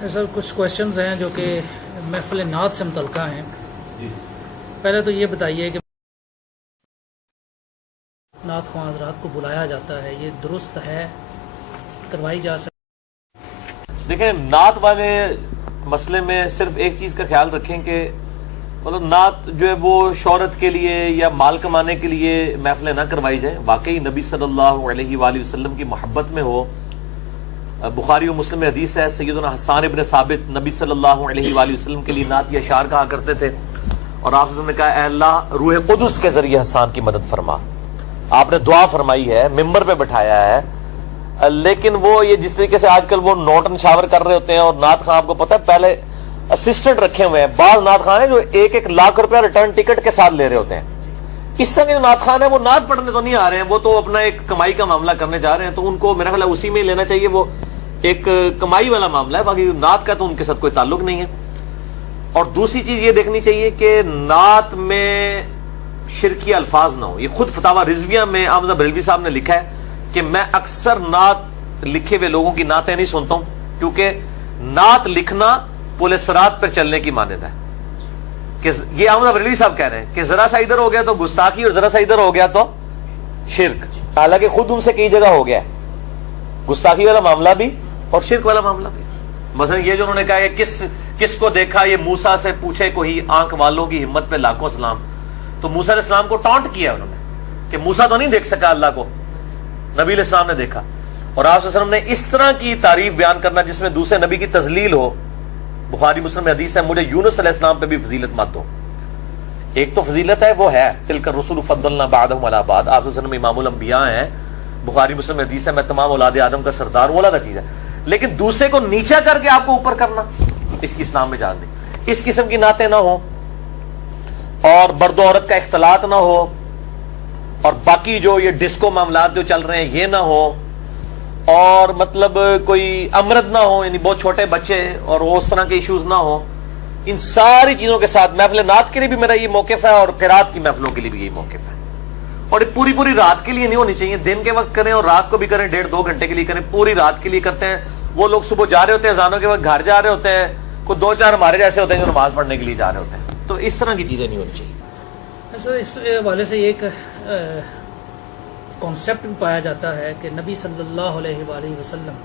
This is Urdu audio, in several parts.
سر کچھ کوشچنز ہیں جو کہ محفل نعت سے متعلقہ ہیں. پہلے تو یہ بتائیے کہ نعت خواں حضرات کو بلایا جاتا ہے، یہ درست ہے، کروائی جا سکتی؟ دیکھیں، نعت والے مسئلے میں صرف ایک چیز کا خیال رکھیں کہ مطلب نعت جو ہے وہ شہرت کے لیے یا مال کمانے کے لیے محفلیں نہ کروائی جائیں. واقعی نبی صلی اللہ علیہ وآلہ وسلم کی محبت میں ہو. بخاری و مسلم میں حدیث ہے، سیدنا حسان ابن ثابت نبی صلی اللہ علیہ وآلہ وسلم کے لیے نعت یا اشعار کہا کرتے تھے، اور آپ نے کہا اے اللہ روح قدس کے ذریعے حسان کی مدد فرما. آپ نے دعا فرمائی ہے، ممبر پہ بٹھایا ہے. لیکن وہ یہ جس طریقے سے آج کل وہ نوٹ نشاور کر رہے ہوتے ہیں، اور نعت خواں آپ کو پتہ ہے پہلے اسسٹنٹ رکھے ہوئے ہیں. بعض نعت خواں ہیں جو 1,00,000 روپیہ ریٹرن ٹکٹ کے ساتھ لے رہے ہوتے ہیں. اس طرح کے جو نعت خواں ہیں وہ نعت پڑھنے تو نہیں آ رہے ہیں، وہ تو اپنا ایک کمائی کا معاملہ کرنے جا رہے ہیں. تو ان کو میرا خیال ہے اسی میں لینا چاہیے، وہ ایک کمائی والا معاملہ ہے، باقی نعت کا تو ان کے ساتھ کوئی تعلق نہیں ہے. اور دوسری چیز یہ دیکھنی چاہیے کہ نعت میں شرکی الفاظ نہ ہو. یہ خود فتاوی رضویہ میں احمد بریلوی صاحب نے لکھا ہے کہ میں اکثر نعت لکھے ہوئے لوگوں کی نعتیں نہیں سنتا ہوں، کیونکہ نعت لکھنا پل صراط پر چلنے کی مانند ہے. کہ یہ احمد بریلوی صاحب کہہ رہے ہیں کہ ذرا سا ادھر ہو گیا تو گستاخی اور ذرا سا ادھر ہو گیا تو شرک. حالانکہ خود ان سے کئی جگہ ہو گیا ہے گستاخی والا معاملہ بھی اور شرک والا معاملہ بھی. مثلا یہ جو انہوں نے کہا کہ کس کو دیکھا یہ موسیٰ سے پوچھے کوئی آنکھ والوں کی ہمت پہ لاکھوں سلام. تو موسیٰ علیہ السلام کو ٹانٹ کیا انہوں نے کہ موسیٰ تو نہیں دیکھ سکا اللہ کو، نبی علیہ السلام نے دیکھا. اور آپ صلی اللہ علیہ وسلم نے اس طرح کی تعریف بیان کرنا جس میں دوسرے نبی کی تذلیل ہو. بخاری مسلم میں حدیث ہے مجھے یونس علیہ السلام پہ بھی فضیلت مت دو. ایک تو فضیلت ہے وہ ہے تلک الرسل فضلنا بعضهم علی بعض. آپ صلی اللہ علیہ وسلم امام الانبیاء ہیں، بخاری مسلم میں حدیث ہے میں تمام اولاد آدم کا سردار ہوں، علیحدہ چیز ہے. لیکن دوسرے کو نیچا کر کے آپ کو اوپر کرنا، اس کی اسلام میں جان دی. اس قسم کی نعتیں نہ ہو، اور مرد و عورت کا اختلاط نہ ہو، اور باقی جو یہ ڈسکو معاملات جو چل رہے ہیں یہ نہ ہو، اور مطلب کوئی امرد نہ ہو، یعنی بہت چھوٹے بچے اور اس طرح کے ایشوز نہ ہو. ان ساری چیزوں کے ساتھ محفل نعت کے لیے بھی میرا یہ موقف ہے، اور قرات کی محفلوں کے لیے بھی یہی موقف ہے. اور پوری رات کے لیے نہیں ہونی چاہیے، دن کے وقت کریں اور رات کو بھی کریں، 1.5-2 گھنٹے کے لیے کریں. پوری رات کے لیے کرتے ہیں وہ لوگ صبح جا رہے ہوتے ہیں اذانوں کے وقت گھر جا رہے ہوتے ہیں، کوئی 2-4 ہمارے جیسے ہوتے ہیں جو نماز پڑھنے کے لیے جا رہے ہوتے ہیں. تو اس طرح کی چیزیں نہیں ہونی چاہیے. سر اس حوالے سے ایک کانسیپٹ بھی پایا جاتا ہے کہ نبی صلی اللہ علیہ وآلہ وسلم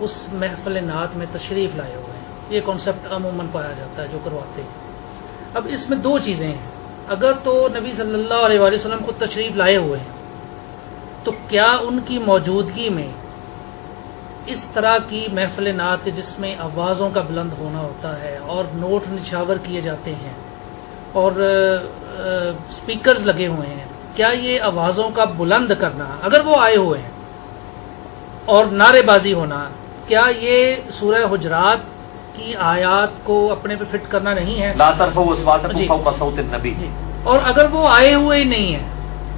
اس محفل نعت میں تشریف لائے ہوئے ہیں. یہ کانسیپٹ عموماً پایا جاتا ہے جو کرواتے ہیں. اب اس میں دو چیزیں ہیں. اگر تو نبی صلی اللہ علیہ وآلہ وسلم خود تشریف لائے ہوئے ہیں تو کیا ان کی موجودگی میں اس طرح کی محفل نعت جس میں آوازوں کا بلند ہونا ہوتا ہے اور نوٹ نچھاور کیے جاتے ہیں اور سپیکرز لگے ہوئے ہیں، کیا یہ آوازوں کا بلند کرنا اگر وہ آئے ہوئے ہیں اور نعرے بازی ہونا، کیا یہ سورہ حجرات کی آیات کو اپنے پہ فٹ کرنا نہیں ہے؟ لا ترفعوا اصواتکم فوق صوت النبی. اور اگر وہ آئے ہوئے ہی نہیں ہیں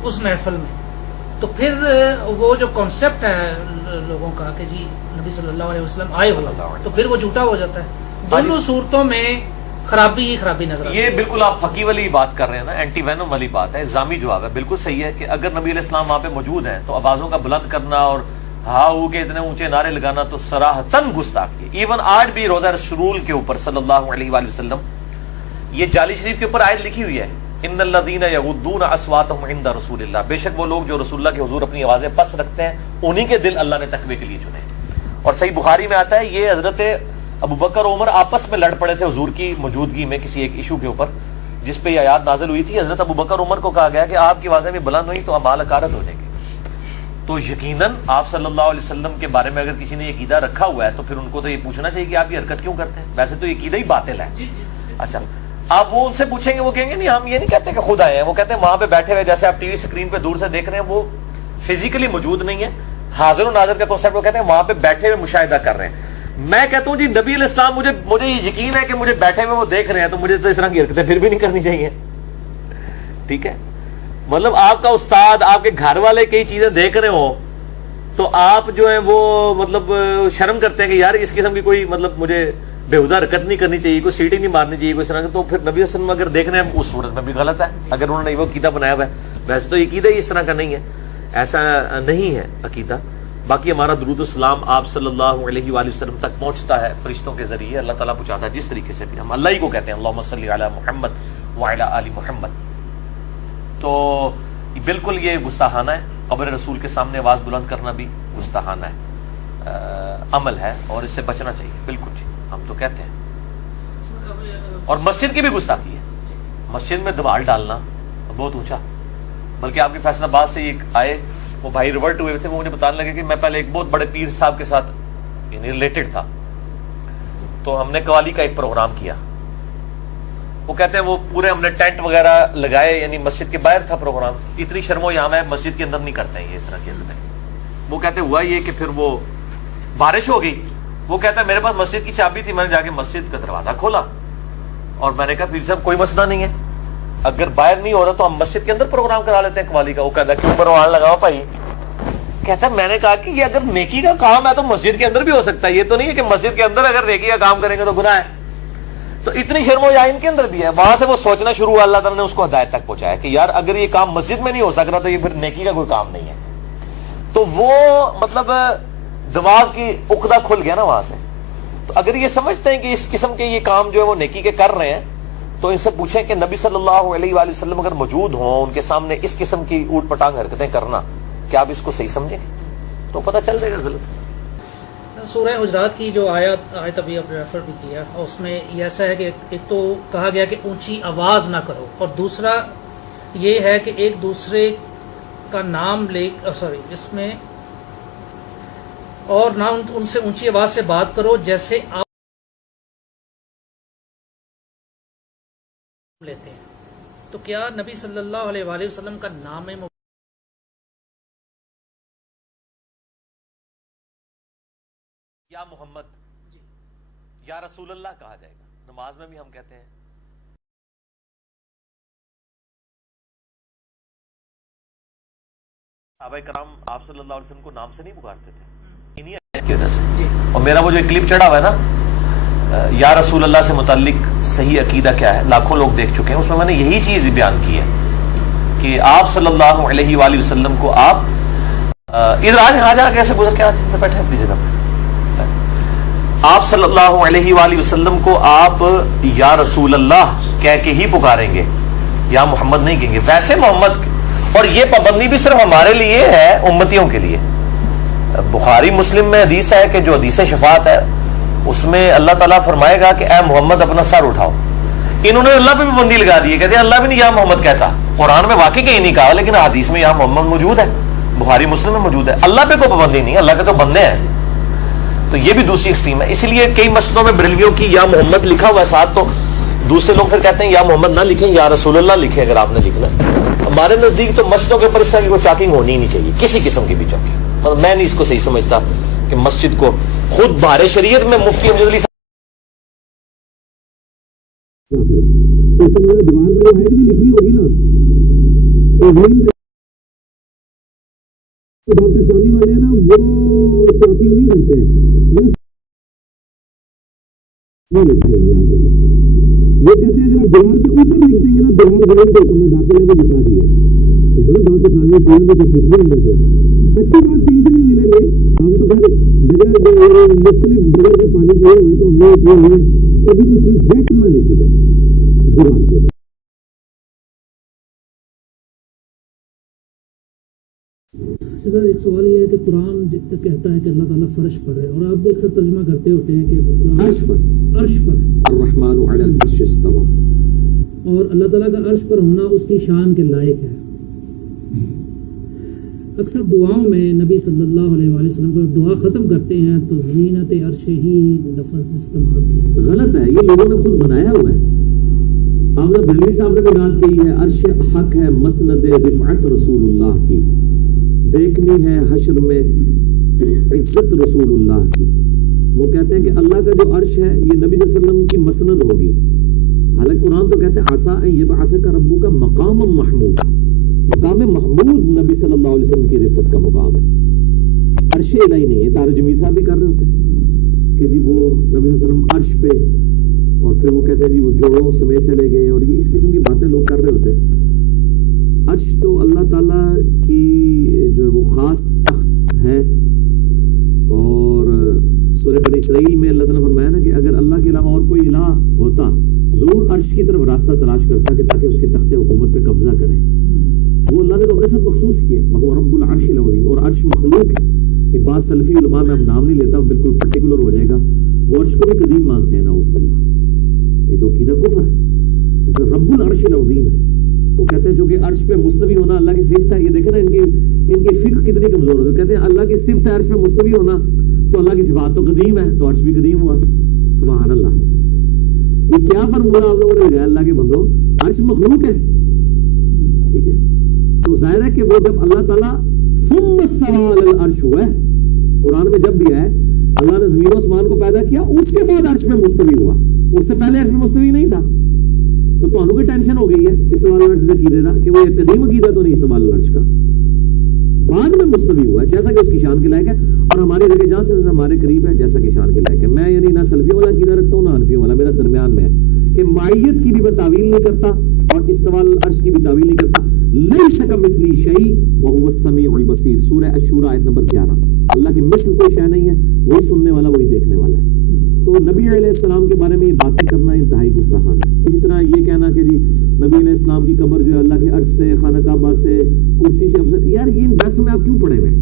اس محفل میں تو پھر وہ جو کانسیپٹ ہے لوگوں کا کہ جی نبی صلی اللہ علیہ وسلم آئے ہوئے تو پھر وہ جھوٹا ہو جاتا ہے. دونوں صورتوں میں خرابی ہی خرابی نظر آتی ہے. یہ بالکل آپ پکی والی بات کر رہے ہیں نا، اینٹی وینم والی بات ہے، الزامی جواب ہے. بالکل صحیح ہے کہ اگر نبی علیہ السلام وہاں پہ موجود ہیں تو آوازوں کا بلند کرنا اور ہاؤ کے اتنے اونچے نعرے لگانا تو صراحتاً گستاخی. ایون آج بھی روزہ رسول کے اوپر صلی اللہ علیہ وآلہ وسلم یہ جعلی شریف کے اوپر آیت لکھی ہوئی ہے، ان الذین یغضون اصواتهم عند رسول اللہ. بے شک وہ لوگ جو رسول اللہ کے حضور اپنی آوازیں پست رکھتے ہیں انہی کے دل اللہ نے تقوی کے لیے چنے. اور صحیح بخاری میں آتا ہے یہ حضرت ابو بکر عمر آپس میں لڑ پڑے تھے حضور کی موجودگی میں کسی ایک ایشو کے اوپر جس پہ یہ آیات نازل ہوئی تھی. حضرت ابو بکر عمر کو کہا گیا کہ آپ کی آوازیں بھی بلند ہوئی تو اعمال اکارت ہو جائیں گے. تو یقیناً آپ صلی اللہ علیہ وسلم کے بارے میں اگر کسی نے یہ عقیدہ رکھا ہوا ہے تو پھر ان کو تو یہ پوچھنا چاہیے کہ آپ یہ حرکت کیوں کرتے ہیں. ویسے تو یہ عقیدہ ہی باطل ہے. اچھا آپ وہ ان سے پوچھیں گے، وہ کہیں گے نہیں ہم یہ نہیں کہتے کہ خود آئے ہیں، وہ کہتے ہیں وہاں پہ بیٹھے ہوئے جیسے آپ ٹی وی اسکرین پہ دور سے دیکھ رہے ہیں وہ فزیکلی موجود نہیں ہے. حاضر و ناظر کا کانسیپٹ وہ کہتے ہیں وہاں پہ بیٹھے ہوئے مشاہدہ کر رہے ہیں. میں کہتا ہوں جی نبی علیہ السلام مجھے یہ یقین ہے کہ مجھے بیٹھے ہوئے وہ دیکھ رہے ہیں تو مجھے تو اس طرح کی حرکتیں پھر بھی نہیں کرنی چاہیے. ٹھیک ہے، مطلب آپ کا استاد آپ کے گھر والے کئی چیزیں دیکھ رہے ہوں تو آپ جو ہیں وہ مطلب شرم کرتے ہیں کہ یار اس قسم کی کوئی مطلب مجھے بےہودہ حرکت نہیں کرنی چاہیے، کوئی سیٹی نہیں مارنی چاہیے، کوئی اس طرح کا. تو پھر نبی صلی اللہ علیہ وسلم اگر دیکھ رہے ہیں اس صورت میں بھی غلط ہے اگر انہوں نے وہ عقیدہ بنایا ہوا ہے. ویسے تو عقیدہ ہی اس طرح کا نہیں ہے، ایسا نہیں ہے عقیدہ. باقی ہمارا درود السلام آپ صلی اللہ علیہ وآلہ وسلم تک پہنچتا ہے فرشتوں کے ذریعے، اللہ تعالیٰ پہنچاتا ہے جس طریقے سے بھی، ہم اللہ ہی کو کہتے ہیں اللہم صلی علی محمد وعلی آل محمد. تو بالکل یہ گستاخانہ ہے، قبر رسول کے سامنے آواز بلند کرنا بھی گستاخانہ ہے، عمل ہے، اور اس سے بچنا چاہیے. بالکل جی، ہم تو کہتے ہیں. اور مسجد کی بھی گستاخی ہے، مسجد میں دیوار ڈالنا بہت اونچا. بلکہ آپ کے فیصل آباد سے ایک آئے، وہ بھائی ریورٹ ہوئے تھے، وہ مجھے بتانے لگے کہ میں پہلے ایک بہت بڑے پیر صاحب کے ساتھ یعنی ریلیٹڈ تھا، تو ہم نے قوالی کا ایک پروگرام کیا. وہ کہتے ہیں وہ پورے ہم نے ٹینٹ وغیرہ لگائے، یعنی مسجد کے باہر تھا پروگرام. اتنی شرم و حیا ہے، مسجد کے اندر نہیں کرتے ہیں یہ اس طرح کی حرکتیں. وہ کہتے ہوا یہ کہ پھر وہ بارش ہو گئی. وہ کہتا ہے میرے پاس مسجد کی چابی تھی، میں نے جا کے مسجد کا دروازہ کھولا اور میں نے کہا پیر صاحب کوئی مسئلہ نہیں ہے، اگر باہر نہیں ہو رہا تو ہم مسجد کے اندر پروگرام کرا لیتے ہیں قوالی کا. وہ کہتا ہے کیوں پروان لگاؤ بھائی؟ کہتا ہے میں نے کہا کہ یہ اگر نیکی کا کام ہے تو مسجد کے اندر بھی ہو سکتا ہے، یہ تو نہیں ہے کہ مسجد کے اندر اگر نیکی کا کام کریں گے تو گناہ ہے. تو اتنی شرم و حیا ان کے اندر بھی ہے. وہاں سے وہ سوچنا شروع ہوا، اللہ تعالیٰ نے اس کو ہدایت تک پہنچایا کہ یار اگر یہ کام مسجد میں نہیں ہو سک رہا تو یہ پھر نیکی کا کوئی کام نہیں ہے. تو وہ مطلب دماغ کی عقدہ کھل گیا نا وہاں سے. تو اگر یہ سمجھتے ہیں کہ اس قسم کے یہ کام جو ہے وہ نیکی کے کر رہے ہیں، تو ان سے پوچھیں کہ نبی صلی اللہ علیہ وآلہ وسلم اگر موجود ہوں ان کے سامنے اس قسم کی اوٹ پٹانگ حرکتیں کرنا، کیا آپ اس کو صحیح سمجھیں گے؟ تو پتہ چل جائے گا غلط. سورہ حجرات کی جو آیت ابھی آپ ریفر بھی کیا، اس میں یہ ایسا ہے کہ ایک تو کہا گیا کہ اونچی آواز نہ کرو، اور دوسرا یہ ہے کہ ایک دوسرے کا نام لے اس میں اور نہ ان سے اونچی آواز سے بات کرو جیسے آپ لیتے ہیں. تو کیا نبی صلی اللہ علیہ وآلہ وسلم کا نام یا محمد یا رسول اللہ کہا جائے گا؟ نماز میں بھی ہم کہتے ہیں. صحابہ کرام آپ صلی اللہ علیہ وسلم کو نام سے نہیں پکارتے تھے انہی آیت کی وجہ سے. اور میرا وہ جو کلپ چڑھا ہوا ہے نا یا رسول اللہ سے متعلق صحیح عقیدہ کیا ہے، لاکھوں لوگ دیکھ چکے ہیں. اس میں میں نے یہی چیز بیان کی ہے کہ آپ صلی اللہ علیہ وآلہ وسلم کو آپ ادھر آج جا کیسے گزر کے آج بیٹھے اپنی جگہ پہ، آپ صلی اللہ علیہ وآلہ وسلم کو آپ یا رسول اللہ کہہ کے ہی پکاریں گے، یا محمد نہیں کہیں گے. ویسے محمد، اور یہ پابندی بھی صرف ہمارے لیے ہے امتیوں کے لیے. بخاری مسلم میں حدیث ہے کہ جو حدیث شفاعت ہے اس میں اللہ تعالیٰ فرمائے گا کہ اے محمد اپنا سر اٹھاؤ. انہوں نے اللہ پہ بھی پابندی لگا دی ہے، کہتے ہیں اللہ بھی نہیں یا محمد کہتا. قرآن میں واقعی کہیں نہیں کہا، لیکن حدیث میں یا محمد موجود ہے، بخاری مسلم میں موجود ہے. اللہ پہ کوئی پابندی نہیں، اللہ کے تو بندے ہیں. تو یہ بھی دوسری ایکسٹریم ہے. اسی لیے کئی مسجدوں میں بریلویوں کی یا محمد لکھا ہوا ہے ساتھ، تو دوسرے لوگ پھر کہتے ہیں یا محمد نہ لکھیں، یا رسول اللہ لکھیں اگر آپ نے لکھنا. ہمارے نزدیک تو مسجدوں کے اوپر اس طرح کی کوئی چاکنگ ہونی ہی نہیں چاہیے، کسی قسم کی بھی چاکنگ. مطلب میں نہیں اس کو صحیح سمجھتا کہ مسجد کو خود بہار شریعت میں مفتی امجد علی لکھی ہوگی نا اسلامی والے نا وہ چاکنگ نہیں کرتے ہیں، وہ کہتے ہیں اگر آپ دیوار کے اوپر لکھ دیں گے نا دیوار گئی تو میں داخل ہے وہ دکھا دی ہے. دیکھو نا دعوت اسلامی اچھی بات کہیں سے بھی ملیں گے. ہم تو خیر جگہ مختلف جگہ کے پانی پیے ہوئے تو ہمیں کبھی کوئی چیز بیٹھ نہ لکھی جائے دیوار کے اوپر. سر ایک سوال یہ ہے کہ قرآن کہتا ہے کہ اللہ تعالیٰ فرش پر ہے، اور آپ بھی اکثر ترجمہ کرتے ہوتے ہیں کہ عرش پر الرحمن علی العرش استوى، اور اللہ تعالیٰ کا عرش پر ہونا اس کی شان کے لائق ہے. اکثر دعاؤں میں نبی صلی اللہ علیہ وآلہ وسلم کو دعا ختم کرتے ہیں تو زینت عرش ہی لفظ استعمال کیا. غلط ہے، یہ لوگوں نے خود بنایا ہوا ہے. آپ نے بھلوی صاحب نے بھی بات کہی ہے عرش حق ہے مسند رفعت رسول اللہ کی، دیکھنی ہے حشر میں عزت رسول اللہ کی. وہ کہتے ہیں کہ اللہ کا جو عرش ہے یہ نبی صلی اللہ علیہ وسلم کی مسند ہوگی. حالانکہ قرآن تو کہتے ہیں عسیٰ ان یبعثک ربک مقاما محمودا، مقام محمود نبی صلی اللہ علیہ وسلم کی رفت کا مقام ہے، عرش الہی نہیں ہے. تارجمی صاحب بھی کر رہے ہوتے ہیں کہ جی وہ نبی صلی اللہ علیہ وسلم عرش پہ، اور پھر وہ کہتے ہیں جی وہ جوڑوں سمیت چلے گئے، اور یہ اس قسم کی باتیں لوگ کر رہے ہوتے ہیں. عرش تو اللہ تعالیٰ کی جو ہے وہ خاص تخت ہے اور سورہ بنی اسرائیل میں اللہ تعالیٰ نے فرمایا نا کہ اگر اللہ کے علاوہ اور کوئی الہ ہوتا ضرور عرش کی طرف راستہ تلاش کرتا کہ تاکہ اس کے تخت حکومت پہ قبضہ کرے. وہ اللہ نے تو اپنے ساتھ مخصوص کیا وہو رب العرش العظیم. اور عرش مخلوق ہے. یہ بعض سلفی علماء میں اب نام نہیں لیتا بالکل پرٹیکولر ہو جائے گا. وہ عرش کو بھی قدیم مانتے ہیں نعوذ باللہ. یہ تو عقیدہ کفر ہے. وہ رب العرش العظیم ہے. وہ کہتے ہیں جو کہ عرش پہ مستوی ہونا اللہ کی صفت ہے. یہ دیکھیں نا ان کی فقہ کتنی کمزور ہے. کہتے ہیں اللہ کی صفت ہے عرش پہ مستوی ہونا تو اللہ کی صفات تو قدیم ہے تو عرش بھی قدیم ہوا. سبحان اللہ. یہ کیا فرمولا آپ لوگوں نے لگایا اللہ کے بندو. عرش مخلوق ہے ٹھیک ہے. تو ظاہر ہے کہ وہ جب اللہ تعالیٰ ثم استوى علی العرش ہوا ہے قرآن میں جب بھی ہے اللہ نے زمین و آسمان کو پیدا کیا اس کے بعد عرش میں مستوی ہوا. اس سے پہلے عرش میں مستوی نہیں تھا. تو تمہوں کی ٹینشن ہو گئی ہے استواء العرش کے عقیدے کا کہ وہ ایک قدیم عقیدہ تو نہیں استواء العرش کا. بعد میں مستوی ہوا ہے جیسا کہ اس کی شان کے لائق ہے. اور ہماری جگہ جہاں سے ہمارے قریب ہے جیسا کہ شان کے لائق ہے. میں یعنی نہ سلفیوں والا عقیدہ رکھتا ہوں نہ حنفیوں والا. میرا درمیان میں ہے کہ معیت کی بھی میں تعویل نہیں کرتا اور استواء العرش کی بھی تعویل نہیں کرتا. لیس کمثلہ شیء وہو السمیع البصیر. سورہ الشورى آیت نمبر 11. اللہ کی مثل کوئی شے نہیں ہے. وہی سننے والا وہی دیکھنے والا ہے. تو نبی علیہ السلام کے بارے میں یہ باتیں کرنا انتہائی گستاخانہ ہے. اسی طرح یہ کہنا کہ جی نبی علیہ السلام کی قبر جو ہے اللہ کے عرش سے خانہ کعبہ سے کرسی سے افضل. یار یہ ان بحثوں میں آپ کیوں پڑے ہوئے ہیں؟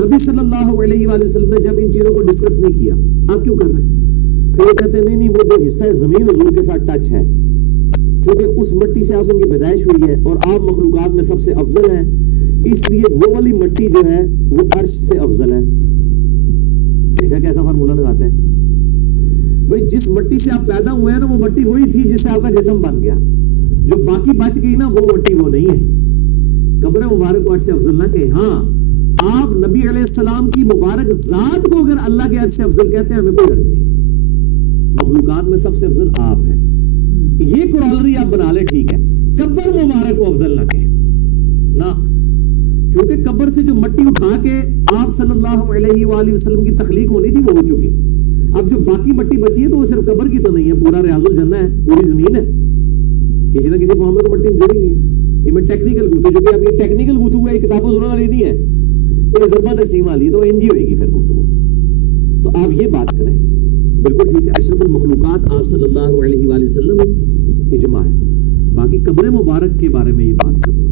نبی صلی اللہ علیہ وآلہ وسلم نے جب ان چیزوں کو ڈسکس نہیں کیا آپ کیوں کر رہے ہیں؟ پھر وہ کہتے ہیں نہیں وہ جو حصہ زمین حضور کے ساتھ ٹچ ہے چونکہ اس مٹی سے آپ ان کی پیدائش ہوئی ہے اور آپ مخلوقات میں سب سے افضل ہے اس لیے وہ والی مٹی جو ہے وہ عرش سے افضل ہے. دیکھا کیسا فارمولا لگاتے ہیں بھائی. جس مٹی سے آپ پیدا ہوئے ہیں نا وہ مٹی وہی تھی جس سے آپ کا جسم بن گیا. جو باقی بچ گئی نا وہ مٹی وہ نہیں ہے. قبر مبارک کو عرش سے افضل نہ کہیں. ہاں آپ نبی علیہ السلام کی مبارک ذات کو اگر اللہ کے عرش سے افضل کہتے ہیں ہمیں کوئی حرج نہیں ہے. مخلوقات میں سب سے افضل آپ ہیں. یہ کورالری آپ بنا لیں ٹھیک ہے. قبر مبارک کو افضل نہ کہیں نہ کیونکہ قبر سے جو مٹی اٹھا کے آپ صلی اللہ علیہ وآلہ وسلم کی تخلیق ہونی تھی وہ ہو چکی. اب جو باقی مٹی بچی ہے تو وہ صرف قبر کی تو نہیں ہے. پورا ریاض الجنہ ہے پوری زمین ہے کسی نہ کسی فارم میں تو مٹی سے جڑی ہوئی ہے. یہ میں ٹیکنیکل گفتگو جو کہ اب یہ ٹیکنیکل گفتگو ہے کتابوں ضرورت والی نہیں ہے. یہ ضربہ تقسیم والی ہے تو این جی ہوئے گی پھر گفتگو. تو آپ یہ بات کریں بالکل ٹھیک ہے. اشرف المخلوقات آپ صلی اللہ علیہ وآلہ وسلم اجماع ہے. باقی قبر مبارک کے بارے میں یہ بات کرنا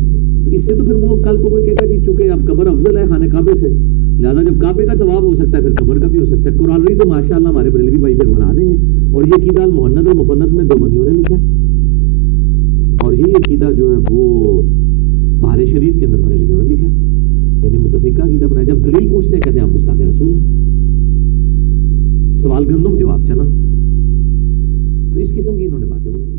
تو اس سے تو پھر وہ کل کو کوئی کہے گا جی چونکہ اب قبر افضل ہے خانہ کعبے سے لہٰذا جب کعبے کا طواف ہو سکتا ہے پھر قبر کا بھی ہو سکتا ہے. قرآن تو ماشاء اللہ ہمارے بریلوی بھائی پھر بنا دیں گے. اور یہ عقیدہ المحند المفند میں دیوبندیوں نے لکھا ہے اور یہ عقیدہ جو ہے وہ بہار شریعت کے اندر بریلویوں نے لکھا ہے. یعنی متفقہ عقیدہ بنایا. جب دلیل پوچھتے ہیں کہتے ہیں آپ گستاخ رسول ہیں. سوال گندم جواب چنا. تو اس قسم کی انہوں نے باتیں بنائی.